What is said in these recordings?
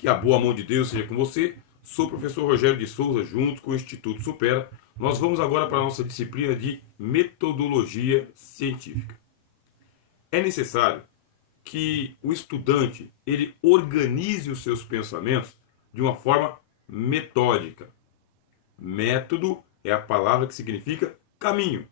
Que a boa mão de Deus seja com você. Sou o professor Rogério de Souza, junto com o Instituto Supera. Nós vamos agora para a nossa disciplina de metodologia científica. É necessário que o estudante ele organize os seus pensamentos de uma forma metódica. Método é a palavra que significa caminho.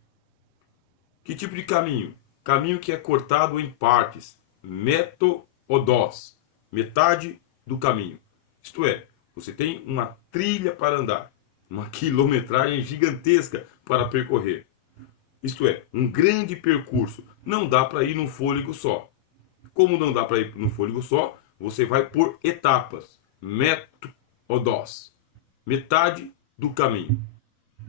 Que tipo de caminho? Caminho que é cortado em partes. Metodos. Metade do caminho. Isto é, você tem uma trilha para andar. Uma quilometragem gigantesca para percorrer. Isto é, um grande percurso. Não dá para ir num fôlego só. Como não dá para ir num fôlego só, você vai por etapas. Metodos. Metade do caminho.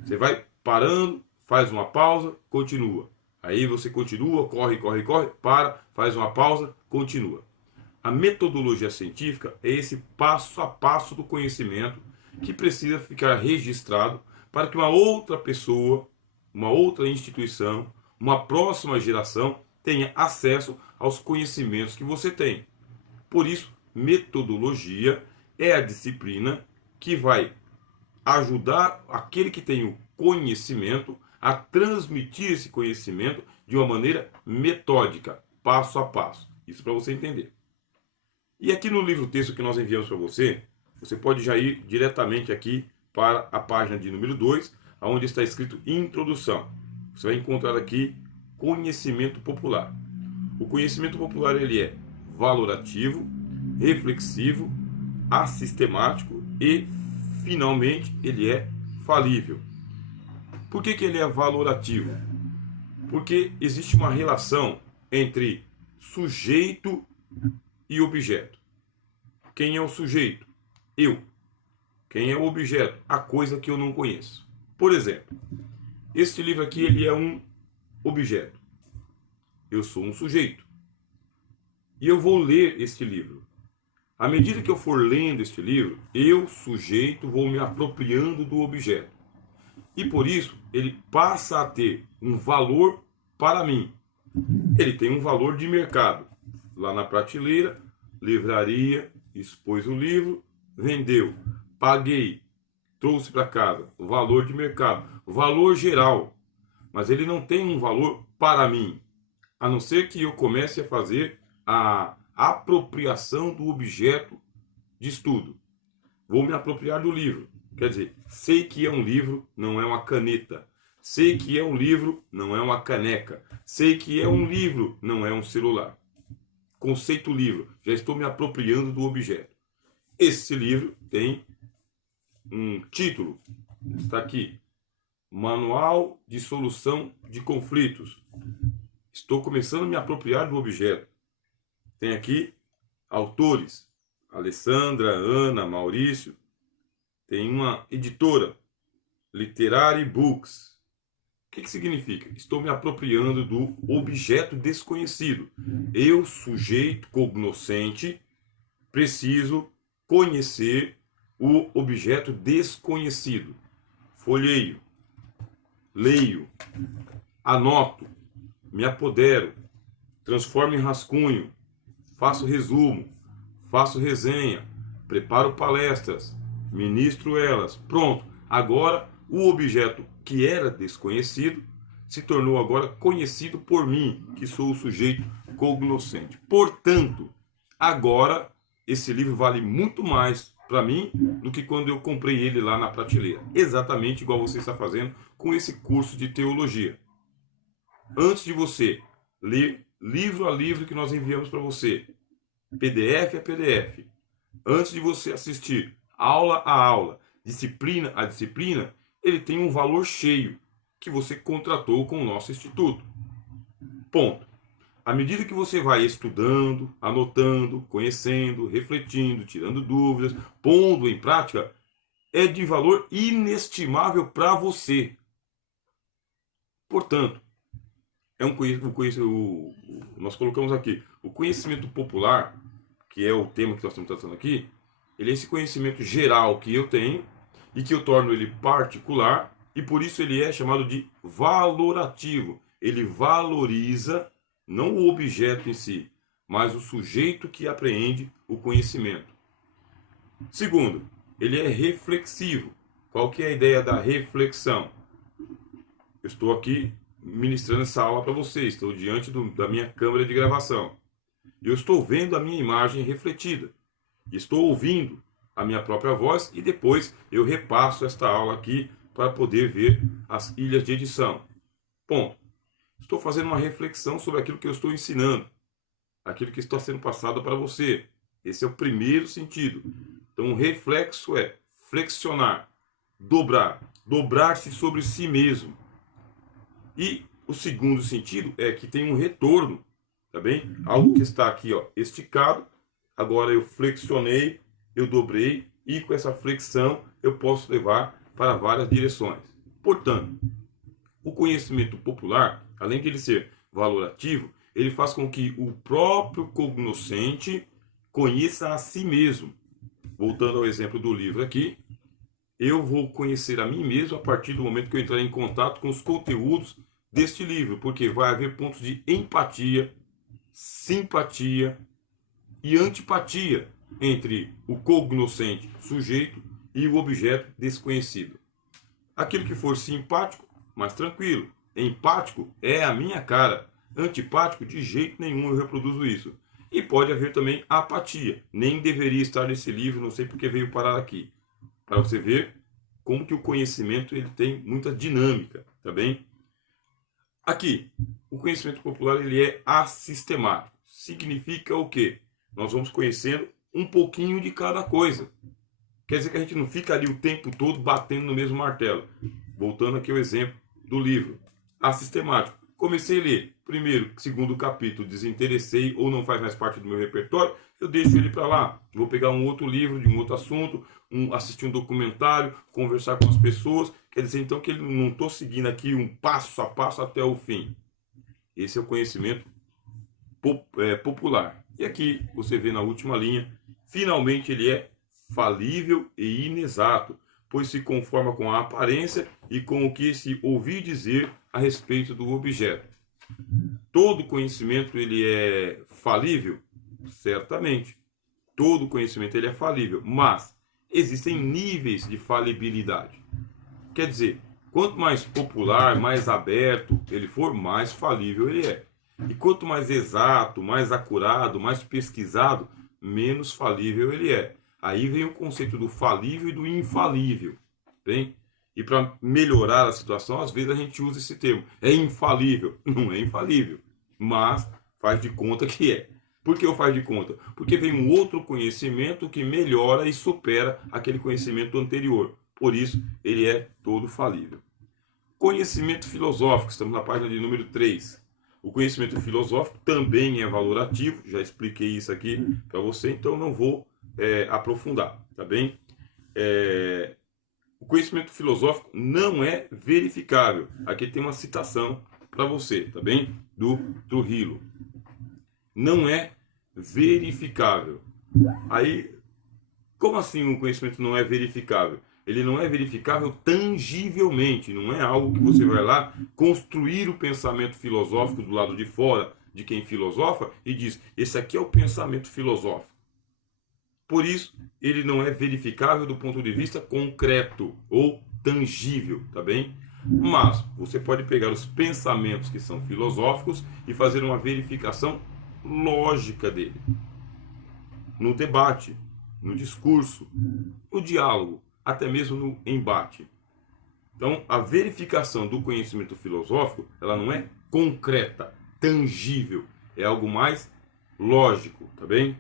Você vai parando, faz uma pausa, continua. Aí você continua, corre, para, faz uma pausa, continua. A metodologia científica é esse passo a passo do conhecimento que precisa ficar registrado para que uma outra pessoa, uma outra instituição, uma próxima geração tenha acesso aos conhecimentos que você tem. Por isso, metodologia é a disciplina que vai ajudar aquele que tem o conhecimento a transmitir esse conhecimento de uma maneira metódica, passo a passo. Isso para você entender. E aqui no livro texto que nós enviamos para você, você pode já ir diretamente aqui para a página de número 2, onde está escrito Introdução. Você vai encontrar aqui conhecimento popular. O conhecimento popular ele é valorativo, reflexivo, assistemático e, finalmente, ele é falível. Por que ele é valorativo? Porque existe uma relação entre sujeito e objeto. Quem é o sujeito? Eu. Quem é o objeto? A coisa que eu não conheço. Por exemplo, este livro aqui ele é um objeto. Eu sou um sujeito. E eu vou ler este livro. À medida que eu for lendo este livro, eu, sujeito, vou me apropriando do objeto. E por isso, ele passa a ter um valor para mim. Ele tem um valor de mercado. Lá na prateleira, livraria, expôs o livro, vendeu, paguei, trouxe para casa. Valor de mercado, valor geral. Mas ele não tem um valor para mim. A não ser que eu comece a fazer a apropriação do objeto de estudo. Vou me apropriar do livro. Quer dizer, sei que é um livro, não é uma caneta. Sei que é um livro, não é uma caneca. Sei que é um livro, não é um celular. Conceito livro. Já estou me apropriando do objeto. Esse livro tem um título. Está aqui. Manual de Solução de Conflitos. Estou começando a me apropriar do objeto. Tem aqui autores. Alessandra, Ana, Maurício. Tem uma editora, Literary Books. O que significa? Estou me apropriando do objeto desconhecido. Eu, sujeito cognoscente, preciso conhecer o objeto desconhecido. Folheio, leio, anoto, me apodero, transformo em rascunho, faço resumo, faço resenha, preparo palestras, ministro elas. Pronto. Agora, o objeto que era desconhecido se tornou agora conhecido por mim, que sou o sujeito cognoscente. Portanto, agora esse livro vale muito mais para mim do que quando eu comprei ele lá na prateleira. Exatamente igual você está fazendo com esse curso de teologia. Antes de você ler livro a livro que nós enviamos para você, PDF a PDF, antes de você assistir aula a aula, disciplina a disciplina, ele tem um valor cheio que você contratou com o nosso instituto. Ponto. À medida que você vai estudando, anotando, conhecendo, refletindo, tirando dúvidas, pondo em prática, é de valor inestimável para você. Portanto, nós colocamos aqui o conhecimento popular, que é o tema que nós estamos tratando aqui, ele é esse conhecimento geral que eu tenho e que eu torno ele particular e por isso ele é chamado de valorativo. Ele valoriza não o objeto em si, mas o sujeito que apreende o conhecimento. Segundo, ele é reflexivo. Qual que é a ideia da reflexão? Eu estou aqui ministrando essa aula para vocês, estou diante da minha câmera de gravação. Eu estou vendo a minha imagem refletida. Estou ouvindo a minha própria voz e depois eu repasso esta aula aqui para poder ver as ilhas de edição. Ponto. Estou fazendo uma reflexão sobre aquilo que eu estou ensinando, aquilo que está sendo passado para você. Esse é o primeiro sentido. Então, o reflexo é flexionar, dobrar, dobrar-se sobre si mesmo. E o segundo sentido é que tem um retorno, tá bem? Algo que está aqui, ó, esticado. Agora eu flexionei, eu dobrei e com essa flexão eu posso levar para várias direções. Portanto, o conhecimento popular, além de ele ser valorativo, ele faz com que o próprio cognoscente conheça a si mesmo. Voltando ao exemplo do livro aqui, eu vou conhecer a mim mesmo a partir do momento que eu entrar em contato com os conteúdos deste livro, porque vai haver pontos de empatia, simpatia e antipatia entre o cognoscente, sujeito, e o objeto desconhecido. Aquilo que for simpático, mais tranquilo. Empático é a minha cara. Antipático, de jeito nenhum eu reproduzo isso. E pode haver também apatia. Nem deveria estar nesse livro, não sei porque veio parar aqui. Para você ver como que o conhecimento ele tem muita dinâmica, tá bem? Aqui, o conhecimento popular ele é assistemático. Significa o quê? Nós vamos conhecendo um pouquinho de cada coisa. Quer dizer que a gente não fica ali o tempo todo batendo no mesmo martelo. Voltando aqui ao exemplo do livro. Assistemático. Comecei a ler primeiro, segundo capítulo, desinteressei ou não faz mais parte do meu repertório, eu deixo ele para lá. Vou pegar um outro livro de um outro assunto, assistir um documentário, conversar com as pessoas. Quer dizer então que ele não estou seguindo aqui um passo a passo até o fim. Esse é o conhecimento popular. E aqui você vê na última linha, finalmente ele é falível e inexato, pois se conforma com a aparência e com o que se ouvir dizer a respeito do objeto. Todo conhecimento ele é falível? Certamente. Todo conhecimento ele é falível, mas existem níveis de falibilidade. Quer dizer, quanto mais popular, mais aberto ele for, mais falível ele é. E quanto mais exato, mais acurado, mais pesquisado, menos falível ele é. Aí vem o conceito do falível e do infalível. Bem? E para melhorar a situação, às vezes a gente usa esse termo. É infalível. Não é infalível. Mas faz de conta que é. Por que eu faz de conta? Porque vem um outro conhecimento que melhora e supera aquele conhecimento anterior. Por isso, ele é todo falível. Conhecimento filosófico. Estamos na página de número 3. O conhecimento filosófico também é valorativo. Já expliquei isso aqui para você, então não vou aprofundar, tá bem? O conhecimento filosófico não é verificável. Aqui tem uma citação para você, tá bem? Do Trujillo. Não é verificável. Aí, como assim um conhecimento não é verificável? Ele não é verificável tangivelmente, não é algo que você vai lá construir o pensamento filosófico do lado de fora de quem filosofa e diz, esse aqui é o pensamento filosófico. Por isso, ele não é verificável do ponto de vista concreto ou tangível, tá bem? Mas você pode pegar os pensamentos que são filosóficos e fazer uma verificação lógica dele. No debate, no discurso, no diálogo, até mesmo no embate. Então, a verificação do conhecimento filosófico, ela não é concreta, tangível, é algo mais lógico, tá bem?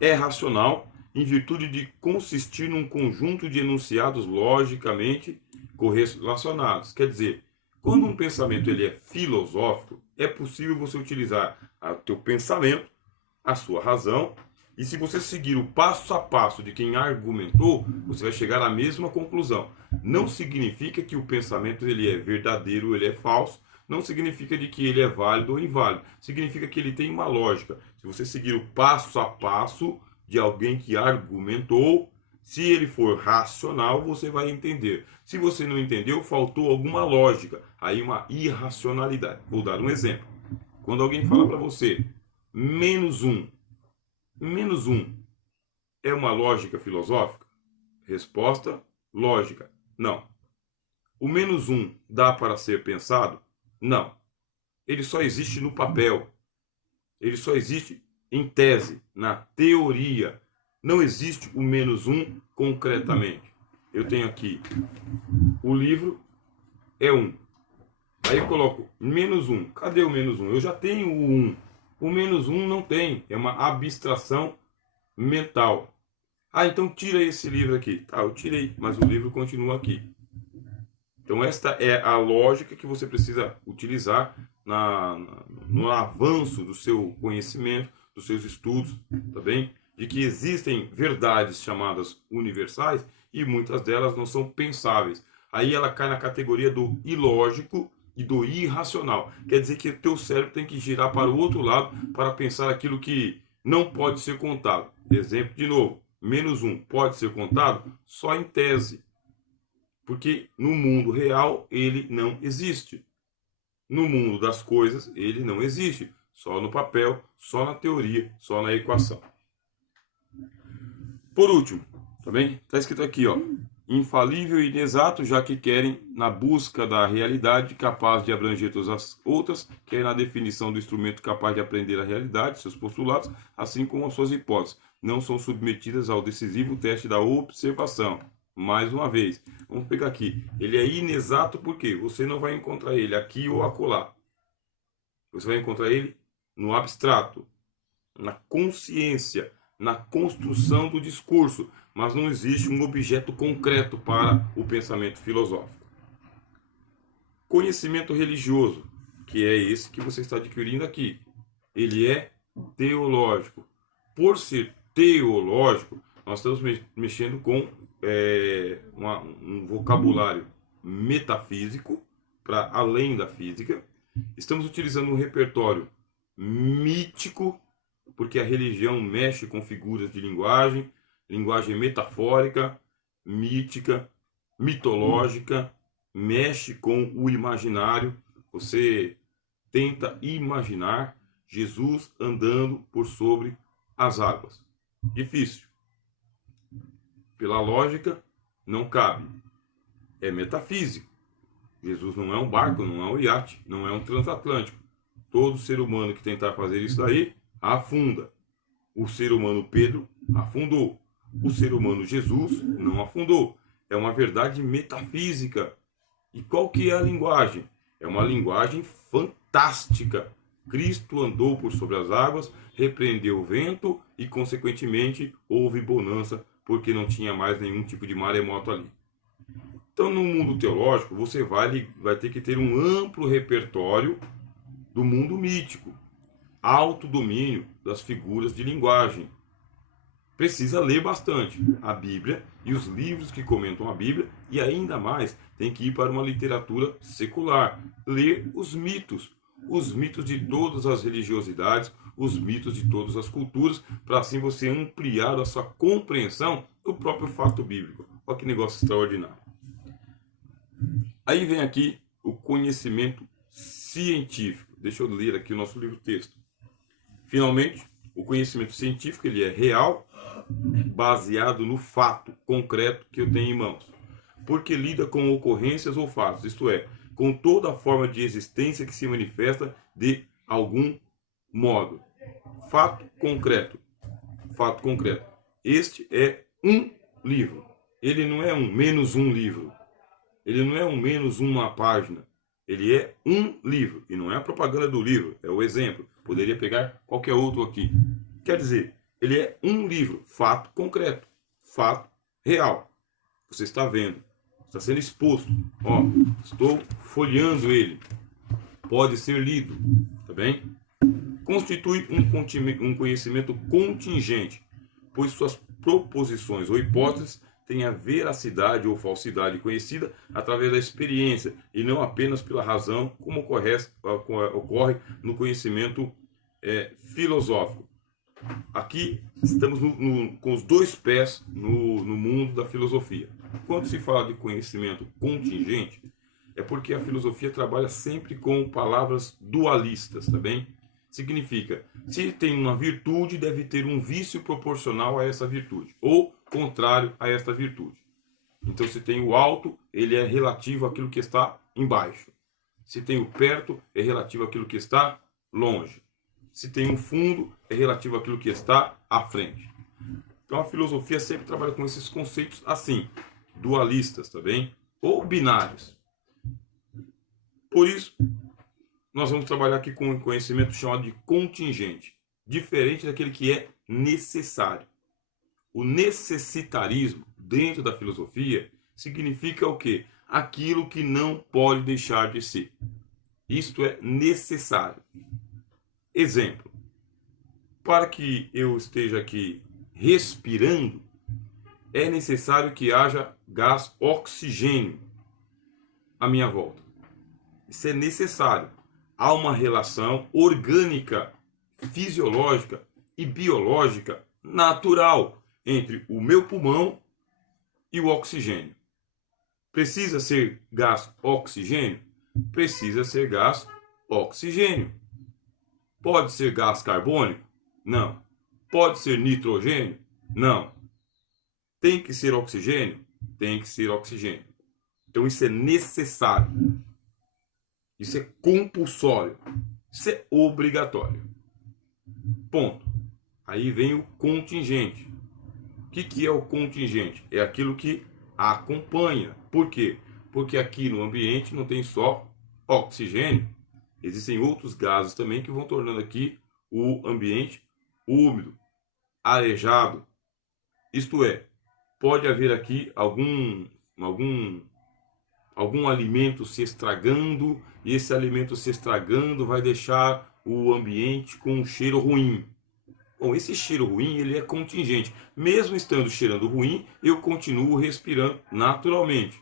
É racional em virtude de consistir num conjunto de enunciados logicamente correlacionados. Quer dizer, quando um pensamento ele é filosófico, é possível você utilizar o teu pensamento, a sua razão, e se você seguir o passo a passo de quem argumentou, você vai chegar à mesma conclusão. Não significa que o pensamento ele é verdadeiro ou ele é falso, não significa de que ele é válido ou inválido. Significa que ele tem uma lógica. Se você seguir o passo a passo de alguém que argumentou, se ele for racional, você vai entender. Se você não entendeu, faltou alguma lógica. Aí uma irracionalidade. Vou dar um exemplo. Quando alguém fala para você, menos um. é uma lógica filosófica? Resposta: lógica. Não. O menos um dá para ser pensado? Não. Ele só existe no papel. Ele só existe em tese, na teoria. Não existe o menos um concretamente. Eu tenho aqui o livro, é um. Aí eu coloco menos um. Cadê o menos um? Eu já tenho o um. O menos um não tem. É uma abstração mental. Ah, então tira esse livro aqui. Tá, eu tirei, mas o livro continua aqui. Então esta é a lógica que você precisa utilizar no avanço do seu conhecimento, dos seus estudos, tá bem? De que existem verdades chamadas universais e muitas delas não são pensáveis. Aí ela cai na categoria do ilógico e do irracional. Quer dizer que o teu cérebro tem que girar para o outro lado para pensar aquilo que não pode ser contado. Exemplo de novo, menos um pode ser contado só em tese. Porque no mundo real ele não existe. No mundo das coisas ele não existe. Só no papel, só na teoria, só na equação. Por último, tá bem? Tá escrito aqui, ó. Infalível e inexato, já que querem na busca da realidade capaz de abranger todas as outras, querem na definição do instrumento capaz de aprender a realidade, seus postulados, assim como as suas hipóteses. Não são submetidas ao decisivo teste da observação. Mais uma vez, vamos pegar aqui. Ele é inexato porque você não vai encontrar ele aqui ou acolá. Você vai encontrar ele no abstrato, na consciência, na construção do discurso, mas não existe um objeto concreto para o pensamento filosófico. Conhecimento religioso, que é esse que você está adquirindo aqui, ele é teológico. Por ser teológico, nós estamos mexendo com um vocabulário metafísico para além da física. Estamos utilizando um repertório mítico, porque a religião mexe com figuras de linguagem metafórica, mítica, mitológica, mexe com o imaginário. Você tenta imaginar Jesus andando por sobre as águas. Difícil. Pela lógica, não cabe. É metafísico. Jesus não é um barco, não é um iate, não é um transatlântico. Todo ser humano que tentar fazer isso daí, afunda. O ser humano Pedro afundou. O ser humano Jesus não afundou. É uma verdade metafísica. E qual que é a linguagem? É uma linguagem fantástica. Cristo andou por sobre as águas, repreendeu o vento e, consequentemente, houve bonança, porque não tinha mais nenhum tipo de maremoto ali. Então, no mundo teológico, você vai ter que ter um amplo repertório do mundo mítico, alto domínio das figuras de linguagem. Precisa ler bastante a Bíblia e os livros que comentam a Bíblia, e ainda mais tem que ir para uma literatura secular, ler os mitos de todas as religiosidades, os mitos de todas as culturas, para assim você ampliar a sua compreensão do próprio fato bíblico. Olha que negócio extraordinário. Aí vem aqui o conhecimento científico. Deixa eu ler aqui o nosso livro-texto. Finalmente, o conhecimento científico ele é real, baseado no fato concreto que eu tenho em mãos, porque lida com ocorrências ou fatos, isto é, com toda a forma de existência que se manifesta de algum modo. Fato concreto. Fato concreto. Este é um livro. Ele não é um menos um livro. Ele não é um menos uma página. Ele é um livro. E não é a propaganda do livro, é o exemplo. Poderia pegar qualquer outro aqui. Quer dizer, ele é um livro. Fato concreto. Fato real. Você está vendo. Está sendo exposto. Ó, estou folheando ele. Pode ser lido. Tá bem? Constitui um conhecimento contingente, pois suas proposições ou hipóteses têm a veracidade ou falsidade conhecida através da experiência e não apenas pela razão, como ocorre no conhecimento filosófico. Aqui estamos com os dois pés no mundo da filosofia. Quando se fala de conhecimento contingente, é porque a filosofia trabalha sempre com palavras dualistas, tá bem? significa, se tem uma virtude, deve ter um vício proporcional a essa virtude, ou contrário a esta virtude. Então, se tem o alto, ele é relativo àquilo que está embaixo. Se tem o perto, é relativo àquilo que está longe. Se tem um fundo, é relativo àquilo que está à frente. Então, a filosofia sempre trabalha com esses conceitos assim, dualistas, tá bem? Ou binários. Por isso, nós vamos trabalhar aqui com um conhecimento chamado de contingente, diferente daquele que é necessário. O necessitarismo, dentro da filosofia, significa o quê? Aquilo que não pode deixar de ser. Isto é necessário. Exemplo. Para que eu esteja aqui respirando, é necessário que haja gás oxigênio à minha volta. Isso é necessário. Há uma relação orgânica, fisiológica e biológica natural entre o meu pulmão e o oxigênio. Precisa ser gás oxigênio? Precisa ser gás oxigênio. Pode ser gás carbônico? Não. Pode ser nitrogênio? Não. Tem que ser oxigênio? Tem que ser oxigênio. Então isso é necessário. Isso é compulsório. Isso é obrigatório. Ponto. Aí vem o contingente. O que é o contingente? É aquilo que acompanha. Por quê? Porque aqui no ambiente não tem só oxigênio. Existem outros gases também que vão tornando aqui o ambiente úmido, arejado. Isto é, pode haver aqui algum alimento se estragando, e esse alimento se estragando vai deixar o ambiente com um cheiro ruim. Bom, esse cheiro ruim ele é contingente. Mesmo estando cheirando ruim, eu continuo respirando naturalmente.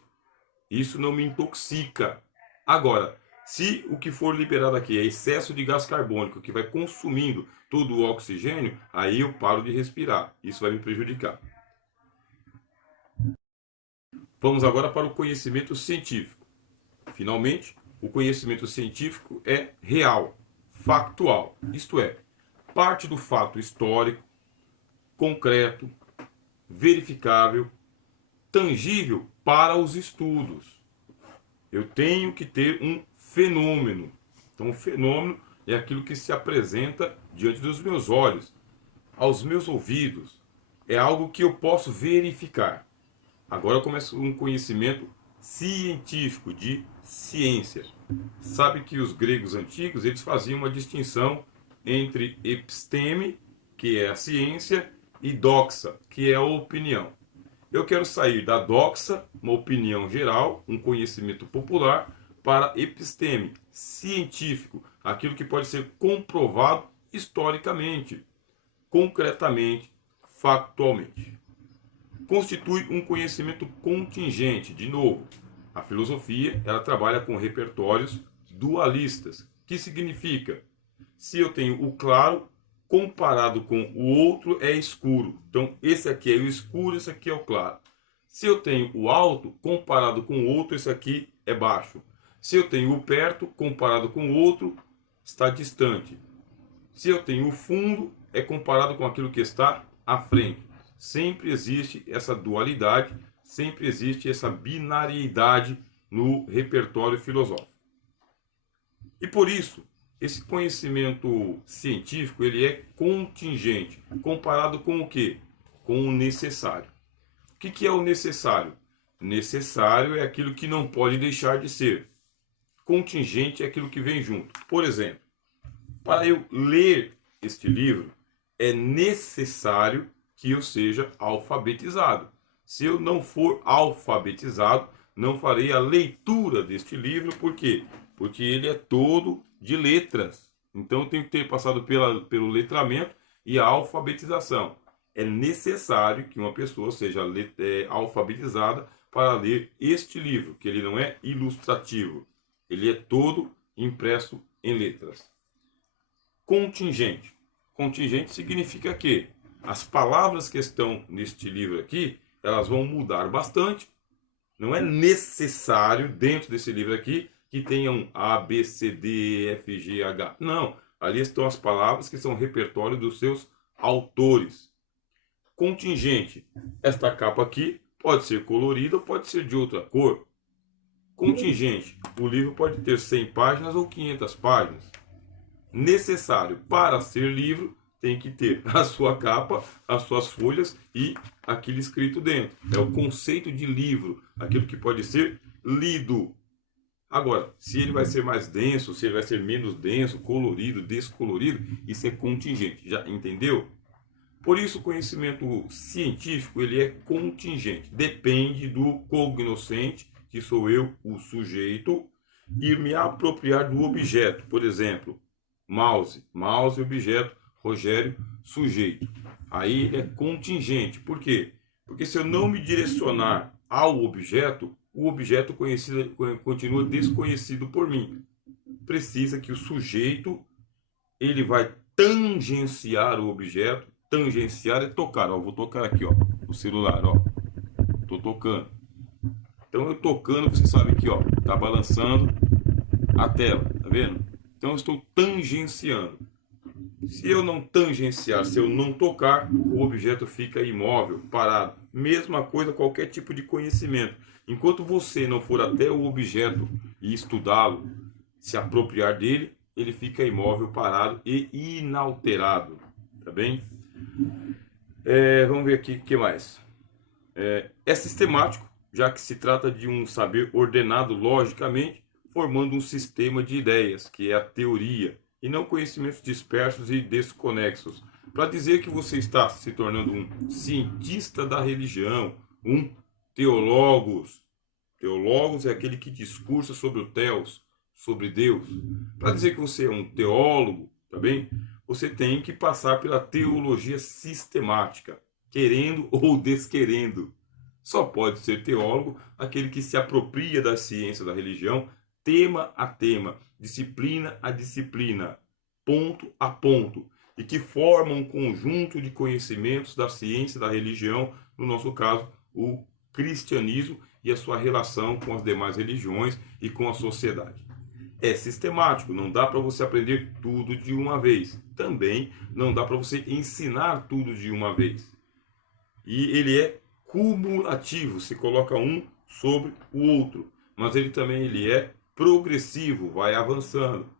Isso não me intoxica. Agora, se o que for liberado aqui é excesso de gás carbônico, que vai consumindo todo o oxigênio, aí eu paro de respirar. Isso vai me prejudicar. Vamos agora para o conhecimento científico. Finalmente, o conhecimento científico é real, factual. Isto é, parte do fato histórico, concreto, verificável, tangível para os estudos. Eu tenho que ter um fenômeno. Então, o fenômeno é aquilo que se apresenta diante dos meus olhos, aos meus ouvidos. É algo que eu posso verificar. Agora começa um conhecimento científico, de ciência. Sabe que os gregos antigos eles faziam uma distinção entre episteme, que é a ciência, e doxa, que é a opinião. Eu quero sair da doxa, uma opinião geral, um conhecimento popular, para episteme, científico, aquilo que pode ser comprovado historicamente, concretamente, factualmente. Constitui um conhecimento contingente. De novo, a filosofia ela trabalha com repertórios dualistas, que significa, se eu tenho o claro, comparado com o outro é escuro. Então, esse aqui é o escuro, esse aqui é o claro. Se eu tenho o alto, comparado com o outro, esse aqui é baixo. Se eu tenho o perto, comparado com o outro, está distante. Se eu tenho o fundo, é comparado com aquilo que está à frente. Sempre existe essa dualidade, sempre existe essa binariedade no repertório filosófico. E por isso, esse conhecimento científico ele é contingente, comparado com o quê? Com o necessário. O que é o necessário? Necessário é aquilo que não pode deixar de ser. Contingente é aquilo que vem junto. Por exemplo, para eu ler este livro, é necessário que eu seja alfabetizado. Se eu não for alfabetizado, não farei a leitura deste livro. Por quê? Porque ele é todo de letras. Então eu tenho que ter passado pelo letramento e a alfabetização. É necessário que uma pessoa seja alfabetizada para ler este livro, que ele não é ilustrativo. Ele é todo impresso em letras. Contingente. Contingente significa que as palavras que estão neste livro aqui, elas vão mudar bastante. Não é necessário, dentro desse livro aqui, que tenham A, B, C, D, E, F, G, H. Não, Ali estão as palavras que são repertório dos seus autores. Contingente. Esta capa aqui pode ser colorida ou pode ser de outra cor. Contingente. O livro pode ter 100 páginas ou 500 páginas. Necessário. Para ser livro, tem que ter a sua capa, as suas folhas e aquilo escrito dentro. É o conceito de livro. Aquilo que pode ser lido. Agora, se ele vai ser mais denso, se ele vai ser menos denso, colorido, descolorido, isso é contingente. Já entendeu? Por isso, o conhecimento científico ele é contingente. Depende do cognoscente, que sou eu, o sujeito, e me apropriar do objeto. Por exemplo, mouse. Mouse, objeto. Rogério, sujeito. Aí é contingente. Por quê? Porque se eu não me direcionar ao objeto, o objeto conhecido continua desconhecido por mim. Precisa que o sujeito ele vai tangenciar o objeto. Tangenciar é tocar. Ó, vou tocar aqui, ó, o celular, ó. Tô tocando. Então eu tocando, você sabe que, ó, tá balançando a tela, tá vendo? Então eu estou tangenciando. Se eu não tangenciar, se eu não tocar, o objeto fica imóvel, parado. Mesma coisa qualquer tipo de conhecimento. Enquanto você não for até o objeto e estudá-lo, se apropriar dele, ele fica imóvel, parado e inalterado. Tá bem? Vamos ver aqui o que mais. É sistemático, já que se trata de um saber ordenado logicamente, formando um sistema de ideias, que é a teoria, e não conhecimentos dispersos e desconexos. Para dizer que você está se tornando um cientista da religião, um teólogos. Teólogos é aquele que discursa sobre o Theos, sobre Deus. Para dizer que você é um teólogo, tá bem? Você tem que passar pela teologia sistemática, querendo ou desquerendo. Só pode ser teólogo aquele que se apropria da ciência da religião, tema a tema, disciplina a disciplina, ponto a ponto, e que forma um conjunto de conhecimentos da ciência da religião, no nosso caso, o cristianismo e a sua relação com as demais religiões e com a sociedade. É sistemático, não dá para você aprender tudo de uma vez. Também não dá para você ensinar tudo de uma vez. E ele é cumulativo, se coloca um sobre o outro, mas ele também é progressivo, vai avançando.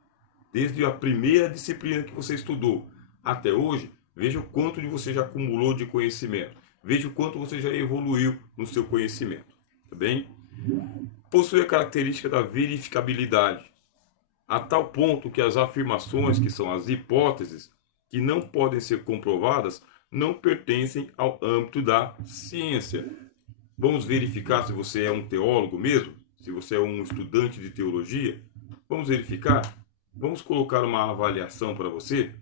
Desde a primeira disciplina que você estudou até hoje, veja o quanto de você já acumulou de conhecimento. Veja o quanto você já evoluiu no seu conhecimento. Tá bem? Possui a característica da verificabilidade, a tal ponto que as afirmações, que são as hipóteses, que não podem ser comprovadas, não pertencem ao âmbito da ciência. Vamos verificar se você é um teólogo mesmo? Se você é um estudante de teologia? Vamos verificar? Vamos colocar uma avaliação para você?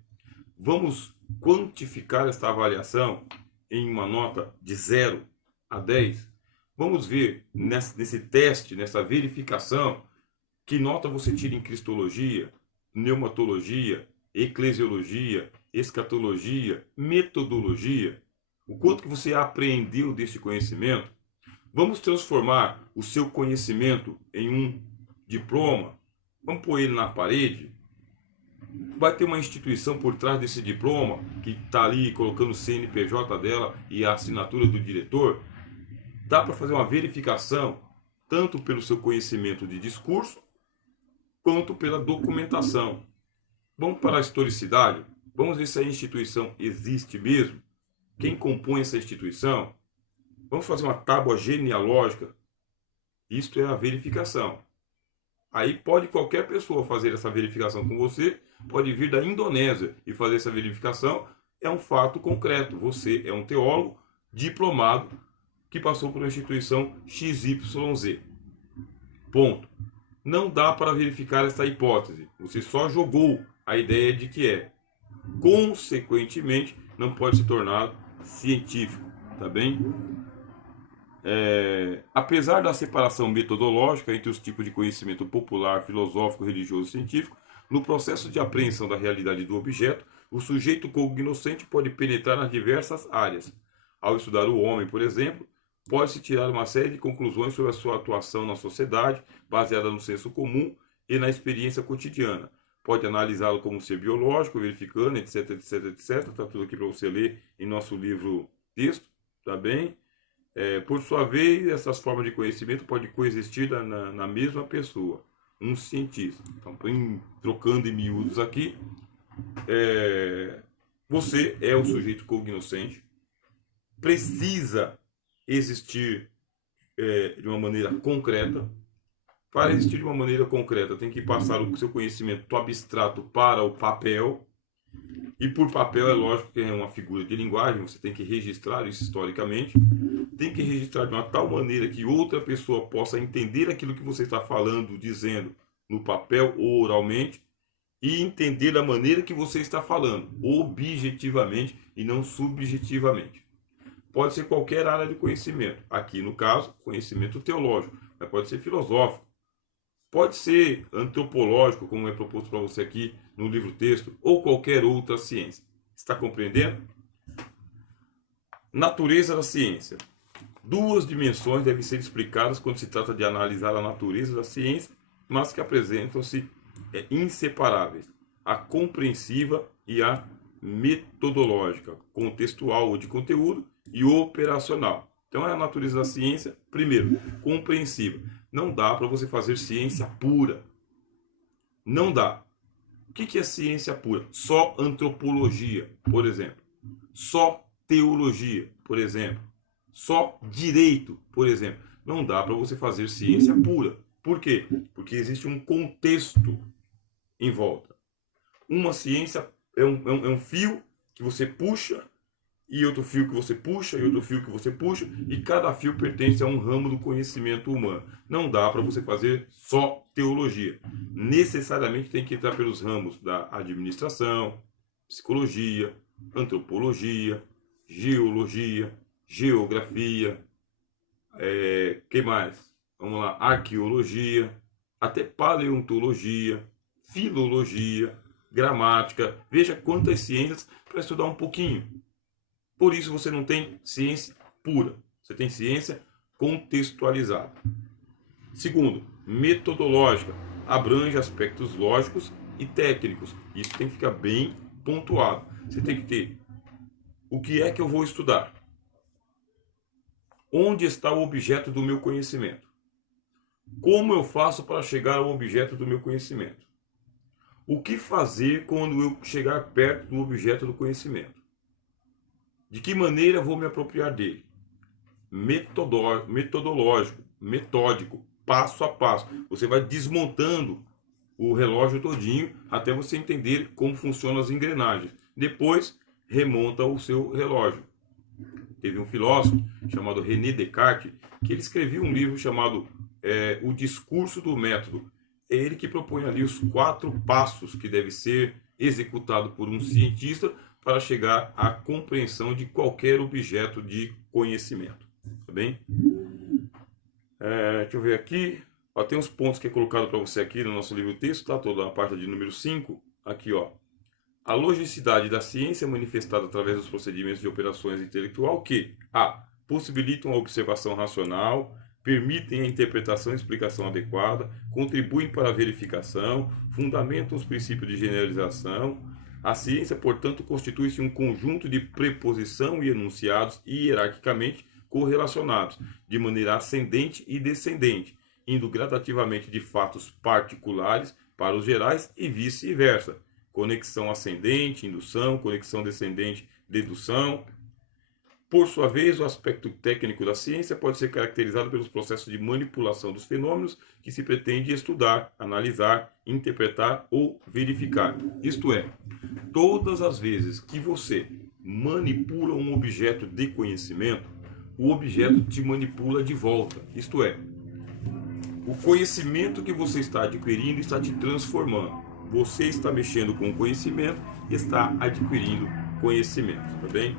Vamos quantificar esta avaliação em uma nota de 0 a 10? Vamos ver nesse teste, nessa verificação, que nota você tira em cristologia, pneumatologia, eclesiologia, escatologia, metodologia? O quanto que você aprendeu desse conhecimento? Vamos transformar o seu conhecimento em um diploma? Vamos pôr ele na parede? Vai ter uma instituição por trás desse diploma que está ali colocando o CNPJ dela e a assinatura do diretor? Dá para fazer uma verificação tanto pelo seu conhecimento de discurso quanto pela documentação. Vamos para a historicidade? Vamos ver se a instituição existe mesmo? Quem compõe essa instituição? Vamos fazer uma tábua genealógica? Isto é a verificação. Aí pode qualquer pessoa fazer essa verificação com você, pode vir da Indonésia e fazer essa verificação. É um fato concreto. Você é um teólogo diplomado que passou por uma instituição XYZ. Ponto. Não dá para verificar essa hipótese. Você só jogou a ideia de que é. Consequentemente, não pode se tornar científico. Tá bem? Apesar da separação metodológica entre os tipos de conhecimento popular, filosófico, religioso e científico, no processo de apreensão da realidade do objeto, o sujeito cognoscente pode penetrar nas diversas áreas. Ao estudar o homem, por exemplo, pode-se tirar uma série de conclusões sobre a sua atuação na sociedade, baseada no senso comum e na experiência cotidiana. pode analisá-lo como ser biológico, verificando, etc, etc, etc. Está tudo aqui para você ler em nosso livro texto, tá bem? Por sua vez, essas formas de conhecimento podem coexistir na mesma pessoa, um cientista. Então, trocando em miúdos aqui, você é o sujeito cognoscente, precisa existir de uma maneira concreta. Para existir de uma maneira concreta, tem que passar o seu conhecimento abstrato para o papel. E por papel é lógico que é uma figura de linguagem, você tem que registrar isso historicamente. Tem que registrar de uma tal maneira que outra pessoa possa entender aquilo que você está falando, dizendo no papel ou oralmente, e entender da maneira que você está falando, objetivamente e não subjetivamente. Pode ser qualquer área de conhecimento. Aqui, no caso, conhecimento teológico, mas pode ser filosófico. Pode ser antropológico, como é proposto para você aqui no livro-texto, ou qualquer outra ciência. Está compreendendo? Natureza da ciência. Duas dimensões devem ser explicadas quando se trata de analisar a natureza da ciência, mas que apresentam-se inseparáveis. A compreensiva e a metodológica, contextual ou de conteúdo, e operacional. Então é a natureza da ciência, primeiro, compreensiva. Não dá para você fazer ciência pura. Não dá. O que é ciência pura? Só antropologia, por exemplo. Só teologia, por exemplo. Só direito, por exemplo. Não dá para você fazer ciência pura. Por quê? Porque existe um contexto em volta. Uma ciência é um fio que você puxa, e outro fio que você puxa, e outro fio que você puxa, e cada fio pertence a um ramo do conhecimento humano. Não dá para você fazer só teologia. Necessariamente tem que entrar pelos ramos da administração, psicologia, antropologia, geologia, geografia, que mais? Vamos lá, arqueologia, até paleontologia, filologia, gramática. Veja quantas ciências para estudar um pouquinho. Por isso você não tem ciência pura, você tem ciência contextualizada. Segundo, metodológica, abrange aspectos lógicos e técnicos. Isso tem que ficar bem pontuado. Você tem que ter o que é que eu vou estudar, onde está o objeto do meu conhecimento, como eu faço para chegar ao objeto do meu conhecimento, o que fazer quando eu chegar perto do objeto do conhecimento. De que maneira vou me apropriar dele? Metodológico, metódico, passo a passo. Você vai desmontando o relógio todinho até você entender como funcionam as engrenagens. Depois, remonta o seu relógio. Teve um filósofo chamado René Descartes que ele escreveu um livro chamado O Discurso do Método. É ele que propõe ali os 4 passos que deve ser executado por um cientista para chegar à compreensão de qualquer objeto de conhecimento. Tá bem? Deixa eu ver aqui. Tem uns pontos que é colocado para você aqui no nosso livro-texto, tá? Toda a parte de número 5. Aqui, ó. A logicidade da ciência é manifestada através dos procedimentos de operações intelectual que possibilitam a observação racional, permitem a interpretação e explicação adequada, contribuem para a verificação, fundamentam os princípios de generalização. A ciência, portanto, constitui-se um conjunto de preposição e enunciados hierarquicamente correlacionados, de maneira ascendente e descendente, indo gradativamente de fatos particulares para os gerais e vice-versa. Conexão ascendente, indução, conexão descendente, dedução. Por sua vez, o aspecto técnico da ciência pode ser caracterizado pelos processos de manipulação dos fenômenos que se pretende estudar, analisar, interpretar ou verificar. Isto é, todas as vezes que você manipula um objeto de conhecimento, o objeto te manipula de volta. Isto é, o conhecimento que você está adquirindo está te transformando. Você está mexendo com o conhecimento e está adquirindo conhecimento, tá bem?